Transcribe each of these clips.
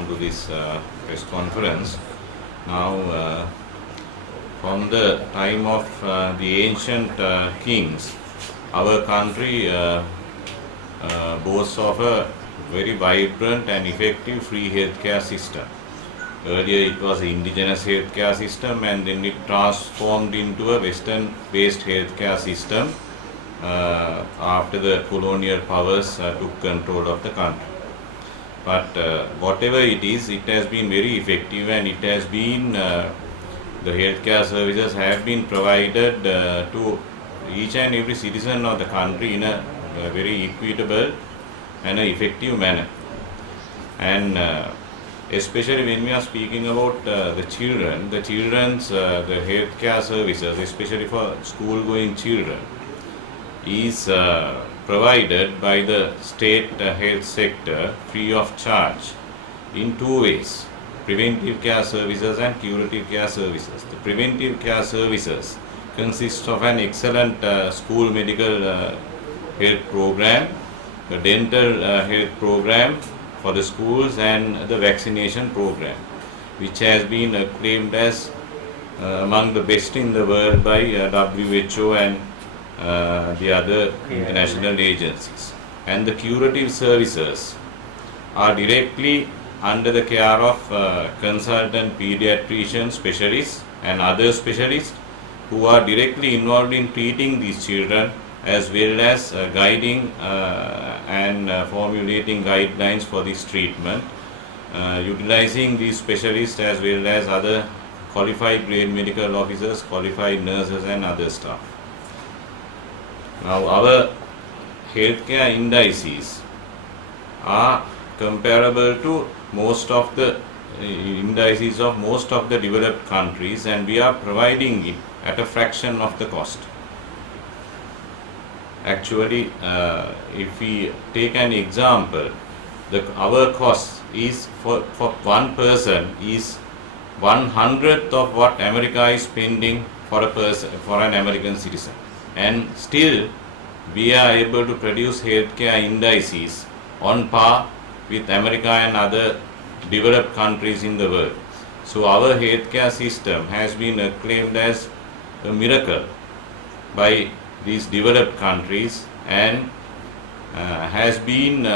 come to this press conference. Now, from the time of the ancient kings, our country boasts of a very vibrant and effective free healthcare system. Earlier it was an indigenous healthcare system, and then it transformed into a Western-based healthcare system after the colonial powers took control of the country. But whatever it is, it has been very effective, and it has been the healthcare services have been provided to each and every citizen of the country in a very equitable and an effective manner. And especially when we are speaking about the children's the healthcare services, especially for school-going children, is provided by the state health sector free of charge in two ways: preventive care services and curative care services. The preventive care services consists of an excellent school medical health program, the dental health program for the schools, and the vaccination program, which has been acclaimed as among the best in the world by WHO and the other international agencies. And the curative services are directly under the care of consultant pediatrician specialists and other specialists who are directly involved in treating these children, as well as guiding and formulating guidelines for this treatment, utilizing these specialists as well as other qualified grade medical officers, qualified nurses and other staff. Now, our healthcare indices are comparable to most of the indices of most of the developed countries, and we are providing it at a fraction of the cost. Actually, if we take an example, our cost is for one person is 1/100th of what America is spending for an American citizen, and still we are able to produce healthcare indices on par with America and other developed countries in the world. So our healthcare system has been acclaimed as a miracle by these developed countries, and has been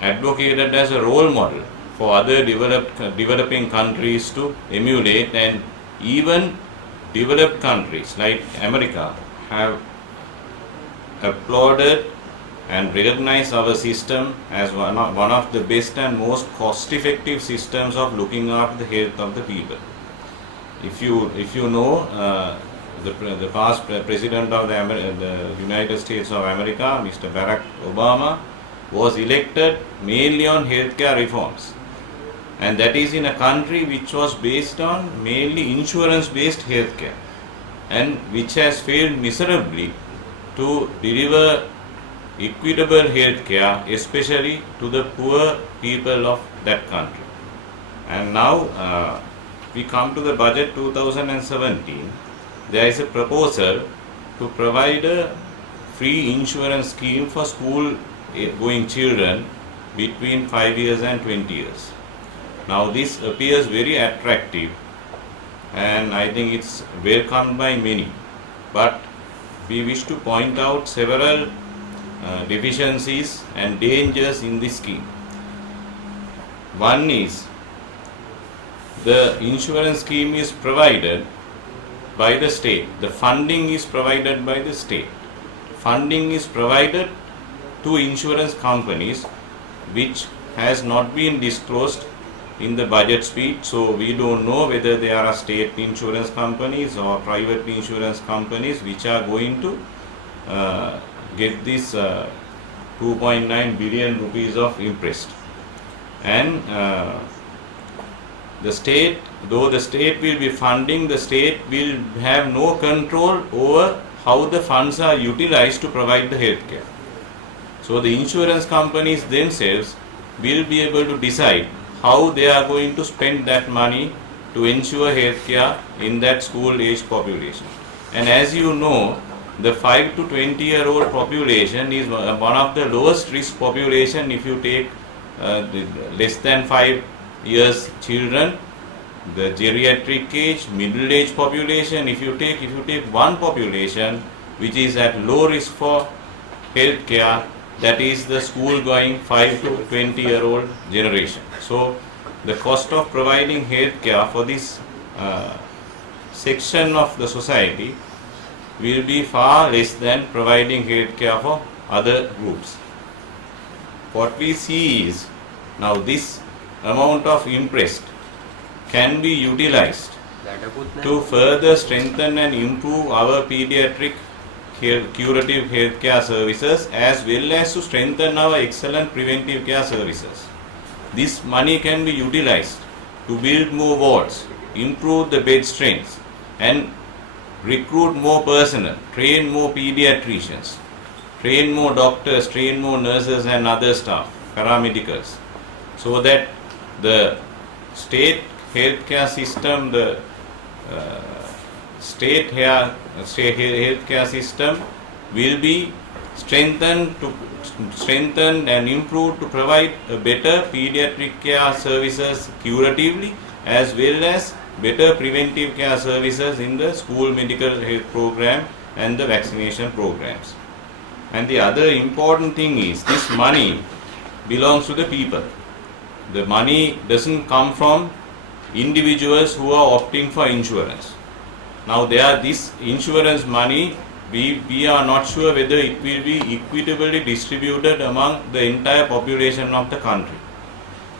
advocated as a role model for other developing countries to emulate, and even developed countries like America have applauded and recognized our system as one of the best and most cost-effective systems of looking after the health of the people. If you know, the past president of the United States of America, Mr. Barack Obama, was elected mainly on healthcare reforms, and that is in a country which was based on mainly insurance-based healthcare, and which has failed miserably to deliver equitable healthcare, especially to the poor people of that country. And now we come to the budget 2017. There is a proposal to provide a free insurance scheme for school-going children between 5 years and 20 years. Now this appears very attractive, and I think it's welcomed by many, but we wish to point out several deficiencies and dangers in this scheme. One is, the insurance scheme is provided by the state. The funding is provided by the state. Funding is provided to insurance companies, which has not been disclosed in the budget speech, so we don't know whether they are state insurance companies or private insurance companies which are going to get this 2.9 billion rupees of interest. And the state, though the state will be funding, the state will have no control over how the funds are utilized to provide the healthcare. So the insurance companies themselves will be able to decide how they are going to spend that money to ensure healthcare in that school-aged population. And as you know, the 5 to 20-year-old population is one of the lowest risk population if you take less than 5 years children, the geriatric age, middle age population. If you take one population which is at low risk for health care, that is the school going 5 to 20-year-old generation. So the cost of providing health care for this section of the society will be far less than providing health care for other groups. What we see is now this amount of interest can be utilized to further strengthen and improve our pediatric curative healthcare services, as well as to strengthen our excellent preventive care services. This money can be utilized to build more wards, improve the bed strengths, and recruit more personnel, train more pediatricians, train more doctors, train more nurses and other staff, paramedicals, so that the state healthcare system, the state healthcare system will be strengthened and improved to provide a better pediatric care services curatively, as well as better preventive care services in the school medical health program and the vaccination programs. And the other important thing is this money belongs to the people. The money doesn't come from individuals who are opting for insurance. Now this insurance money, we are not sure whether it will be equitably distributed among the entire population of the country.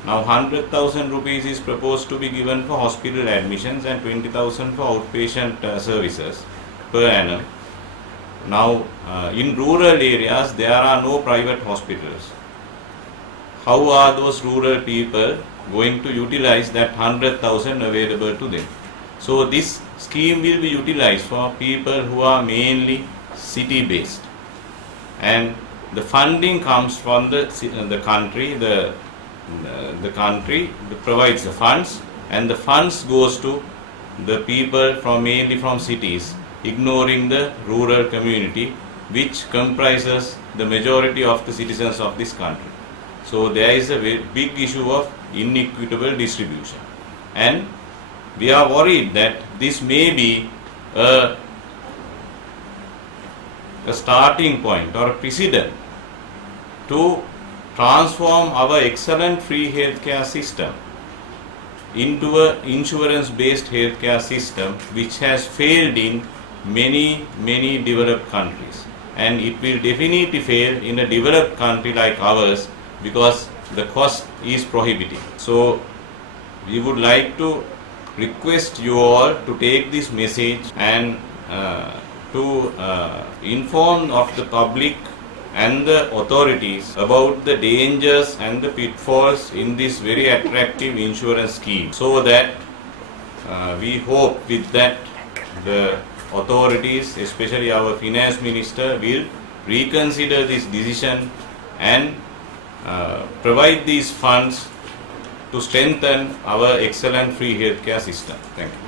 Now 100,000 rupees is proposed to be given for hospital admissions and 20,000 for outpatient services per annum. Now in rural areas there are no private hospitals. How are those rural people going to utilize that 100,000 available to them? So this scheme will be utilized for people who are mainly city based, and the funding comes from the country. The country provides the funds, and the funds goes to the people mainly from cities, ignoring the rural community, which comprises the majority of the citizens of this country. So there is a very big issue of inequitable distribution, and we are worried that this may be a starting point or a precedent to transform our excellent free healthcare system into an insurance-based healthcare system, which has failed in many developed countries, and it will definitely fail in a developed country like ours because the cost is prohibitive. So we would like to request you all to take this message and to inform of the public and the authorities about the dangers and the pitfalls in this very attractive insurance scheme, so that we hope with that the authorities, especially our finance minister, will reconsider this decision and provide these funds to strengthen our excellent free healthcare system. Thank you.